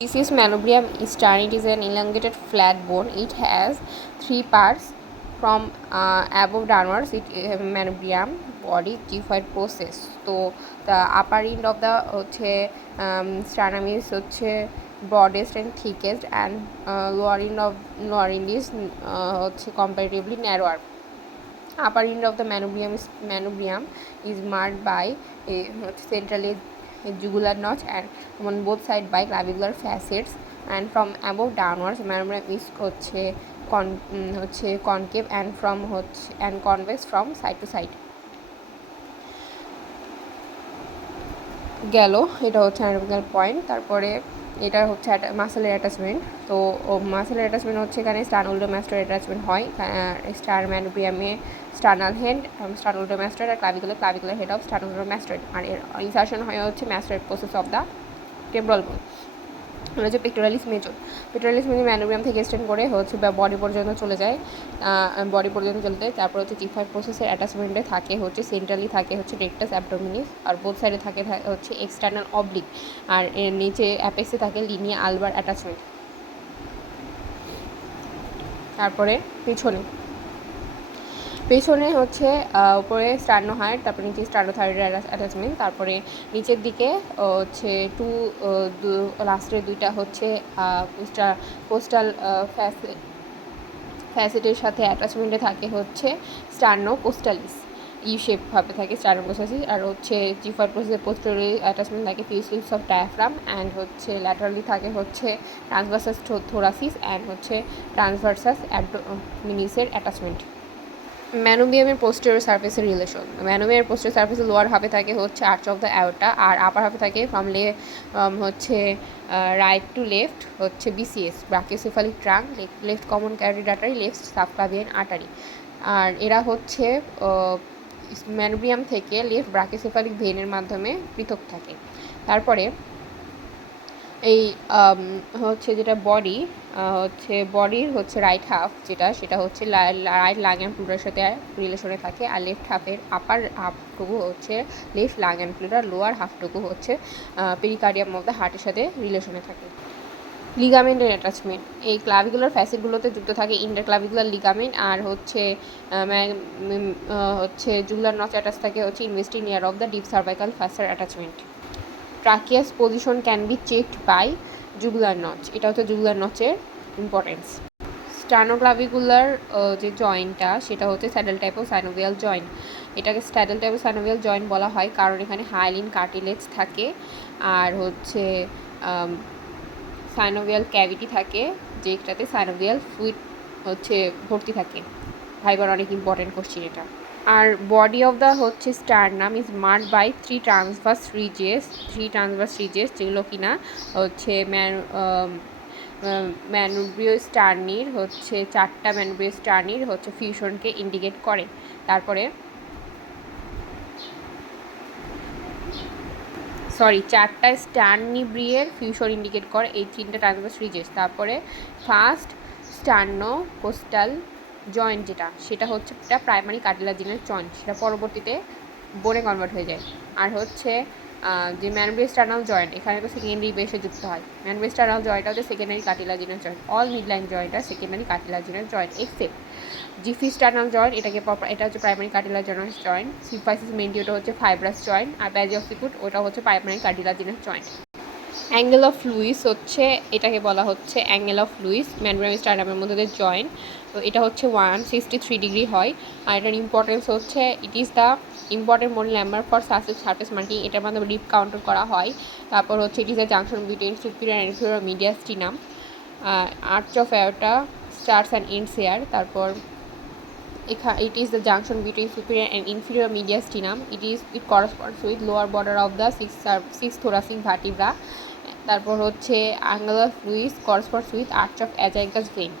This is manubrium stern. It is an elongated flat bone. It has 3 parts from above downwards. It manubrium body gyphoid process. So the upper end of the sternum is broadest and thickest, and lower end is comparatively narrower. Upper end of the manubrium is marked by a centrally jugular notch and on both sides by clavicular facets, and from above downwards manubrium is concave and convex from side to side. গেল এটা হচ্ছে anatomical point. তারপরে এটা হচ্ছে মাসেলের attachment. তো মাসেলের attachment হচ্ছে এখানে sternomastoid attachment হয় স্টার ম্যানুব্রিয়ামে স্টার্নাল হেড, স্টার্নোলোমাস্টার আর ক্লাভিকুলার হেড অফ স্টার্নোলোমাস্টার, আর এর ইনসার্শন হয় হচ্ছে mastoid process of the temporal bone. হচ্ছে পেক্টোরালিস মেজর ম্যানুব্রিয়াম থেকে এক্সটেন্ড করে হচ্ছে বডি পর্যন্ত চলে যায়, তারপর হচ্ছে জিফাইড প্রসেসের অ্যাটাচমেন্টে থাকে হচ্ছে সেন্ট্রালি থাকে হচ্ছে রেক্টাস অ্যাবডোমিনিস, আর বোথ সাইডে থাকে হচ্ছে এক্সটার্নাল অবলিক, আর এর নিচে অ্যাপেক্সে থাকে লিনিয়া আলবার অ্যাটাচমেন্ট। তারপরে পেছনে হচ্ছে উপরে স্টার্নোহাইড, তারপরে নিচে স্টার্নোথাইরয়েড অ্যাটাচমেন্ট, তারপরে নিচের দিকে হচ্ছে লাস্টের দুইটা হচ্ছে কোস্টাল ফ্যাসেটের সাথে অ্যাটাচমেন্টে থাকে হচ্ছে স্টার্নোকোস্টালিস, শেপভাবে থাকে স্টার্নোকোস্টালিস, আর হচ্ছে জিফার প্রসেসের পোস্টেরিয়র অ্যাটাচমেন্ট থাকে ফিউসলিপস অফ ডায়াফ্রাম, অ্যান্ড হচ্ছে ল্যাটারালি থাকে হচ্ছে ট্রান্সভার্সাস থোরাসিস অ্যান্ড হচ্ছে ট্রান্সভার্সাস অ্যাবডোমিনিসের অ্যাটাচমেন্ট। ম্যানুবিয়ামের পোস্টেরিয়র সার্ফেসের রিলেশন। ম্যানুবিয়ামের পোস্টেরিয়র সার্ফেসের লোয়ার হাফে থাকে হচ্ছে আর্চ অফ দ্য অ্যাওর্টা, আর আপার হাফে থাকে রাইট টু লেফট হচ্ছে বিসিএস brachiocephalic trunk, left common carotid artery, left subclavian artery, আর এরা হচ্ছে ম্যানুবিয়াম থেকে লেফট ব্রাকিওসেফালিক ভেনের মাধ্যমে পৃথক থাকে। তারপরে এই হচ্ছে যেটা বডির হচ্ছে রাইট হাফ সেটা হচ্ছে রাইট লাং অ্যান্ড প্লুরার সাথে রিলেশনে থাকে, আর লেফট হাফের আপার হাফটুকু হচ্ছে লেফট লাং অ্যান্ড প্লুরার, লোয়ার হাফটুকু হচ্ছে পেরিকার্ডিয়াম অফ দ্য হার্টের সাথে রিলেশনে থাকে। লিগামেন্টের অ্যাটাচমেন্ট। এই ক্লাভিকুলার ফ্যাসিটগুলোতে যুক্ত থাকে ইন্টারক্লাভিকুলার লিগামেন্ট, আর হচ্ছে জুগুলার নচ অ্যাটাচ থাকে হচ্ছে investing layer of the deep cervical fascia attachment. Trachea's position can be checked by jugular notch. এটা হচ্ছে জুগুলার নচের ইম্পর্টেন্স। স্টার্নোক্লাভিকুলার যে জয়েন্টটা সেটা হচ্ছে স্যাডেল টাইপো সাইনোভিয়াল জয়েন্ট। এটাকে স্যাডেল টাইপো সাইনোভিয়াল জয়েন্ট বলা হয় কারণ এখানে হাইলিন কার্টিলেজ থাকে, আর হচ্ছে সাইনোভিয়াল ক্যাভিটি থাকে যেটাতে সাইনোভিয়াল ফ্লুইড হচ্ছে ভর্তি থাকে। ভাইবার অনেক ইম্পর্টেন্ট কোশ্চিন এটা। আর বডি অফ দ্য হচ্ছে sternum is marked by three transverse ridges যেগুলো কিনা হচ্ছে ম্যানুব্রিও স্টার্নির হচ্ছে চারটা ম্যানুব্রিও স্টার্নির হচ্ছে ফিউশনকে ইন্ডিকেট করে। তারপরে চারটা স্টার্নিব্রিয়ের ফিউশন ইন্ডিকেট করে এই তিনটা ট্রান্সভার্স রিজেস। তারপরে ফার্স্ট স্টার্নোকোস্টাল জয়েন্ট সেটা হচ্ছে একটা প্রাইমারি কার্টিলাজিনাস জয়েন্ট, সেটা পরবর্তীতে বোনে কনভার্ট হয়ে যায়। আর হচ্ছে যে ম্যানুব্রিও স্টার্নাল জয়েন্ট, এখানে তো সেকেন্ডারি বেসে যুক্ত হয়। ম্যানুব্রিও স্টার্নাল জয়েন্টটা হচ্ছে secondary cartilaginous joint. All midline joint আর secondary cartilaginous joint except xiphisternal joint, এটা হচ্ছে primary cartilaginous joint. Symphysis menti ওটা হচ্ছে ফাইব্রাস জয়েন্ট, আর ব্যাজি অফ সিকুট ওটা হচ্ছে primary cartilaginous joint. Angle of Louis হচ্ছে এটাকে বলা হচ্ছে অ্যাঙ্গেল অফ লুইস ম্যানুব্রিয়াম স্টার্নামের মধ্যে জয়েন্ট। তো এটা হচ্ছে 163 ডিগ্রি হয়, আর এটার ইম্পর্টেন্স হচ্ছে ইট ইজ দ্য ইম্পর্টেন্ট মোড ল্যাম্বার ফর সারফেস মার্কিং। এটার মাধ্যমে ডিপ কাউন্টার করা হয়। তারপর হচ্ছে it is the junction between superior and inferior mediastinum, arch of aorta starts and ends here. তারপর it is the junction between superior and inferior mediastinum. It corresponds with lower border of the six thoracic vertebra. তারপর হচ্ছে angle of Lewis corresponds with arch of azagus vein.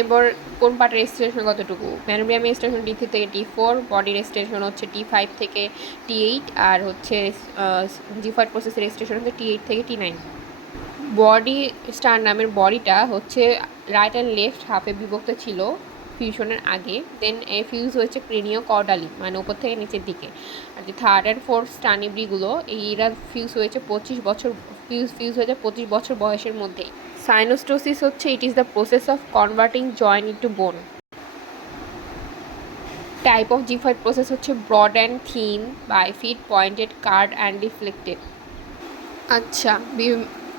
এবার কোন পার্টের extension কতটুকু? ম্যানুব্রিয়ামের extension D3 থেকে D4, বডির extension হচ্ছে T5 থেকে T8, আর হচ্ছে জিফয়েড প্রসেসের এক্সটেনশন হচ্ছে T8 থেকে T9। বডি স্টারনামের বডিটা হচ্ছে রাইট অ্যান্ড লেফট হাফে বিভক্ত ছিল ফিউশনের আগে, দেন ফিউজ হয়েছে ক্রেনিও কর্ডালি মানে উপর থেকে নিচের দিকে। আর যে থার্ড অ্যান্ড ফোর্থ স্টার্নিব্রিগুলো এইরা ফিউজ হয়েছে 25 বছর ফিউজ হয়ে যায় 25 বছর বয়সের মধ্যেই। সাইনোস্টোসিস হচ্ছে it is the process of converting joint into bone. Type of xiphoid process হচ্ছে broad and thin, bifid, pointed, curved and deflected. আচ্ছা,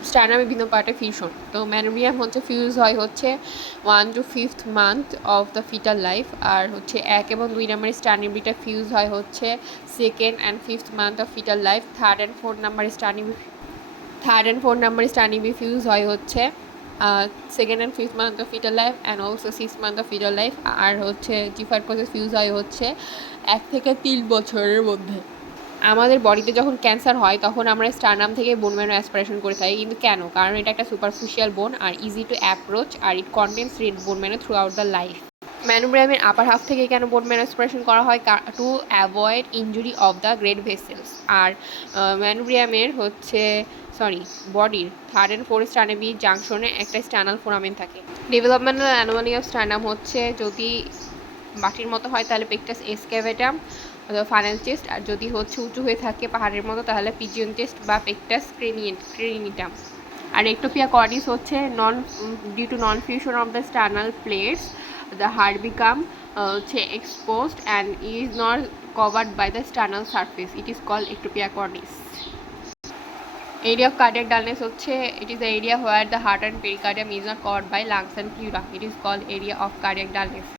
স্টার্নামে বিভিন্ন পার্টে ফিউশন। তো ম্যানোব্রিয়াম হচ্ছে ফিউজ হয় হচ্ছে 1 to 5th month of the fetal life. আর হচ্ছে 1 এবং 2 নম্বরের স্টার্নিব্রিটা ফিউজ হয় হচ্ছে 2nd and 5th month of fetal life. Third and fourth নাম্বারে স্টার্নিবি ফিউজ হয় হচ্ছে 2nd and 5th month of fetal life and also 6th month of fetal life. আর হচ্ছে জিফয়েড প্রসেস ফিউজ হয় হচ্ছে 1 থেকে 3 বছরের মধ্যে। আমাদের বডিতে যখন ক্যান্সার হয় তখন আমরা স্টারনাম থেকে বোন ম্যারো অ্যাসপিরেশন করে থাকি, কিন্তু কেন? কারণ এটা একটা সুপারফিশিয়াল বোন আর ইজি টু অ্যাপ্রোচ, আর it contains red bone marrow throughout the life. ম্যানোব্রিয়ামের আপার হাফ থেকে কেন বোন ম্যারো অ্যাসপিরেশন করা হয়? To avoid injury of the great vessels. আর ম্যানোব্রিয়ামের হচ্ছে বডির 3rd and 4th স্টার্নাবি জাংশনে একটা স্টার্নাল ফোরামেন থাকে। ডেভেলপমেন্টাল অ্যানোমালি অফ স্টার্নাম হচ্ছে যদি বাটির মতো হয় তাহলে পেকটাস এসক্যাভেটাম ফানেল চেস্ট, আর যদি হচ্ছে উঁচু হয়ে থাকে পাহাড়ের মতো তাহলে পিজিয়ন চেস্ট বা পেকটাস ক্রেনিটাম। আর এক্টোপিয়া কর্ডিস হচ্ছে due to non fusion of the sternal plates the heart become হচ্ছে exposed and is not covered by the sternal surface, it is called ectopia cordis. Area of cardiac dullness হচ্ছে it is the area where the heart and pericardium is not covered by lungs and pleura. It is called area of cardiac dullness.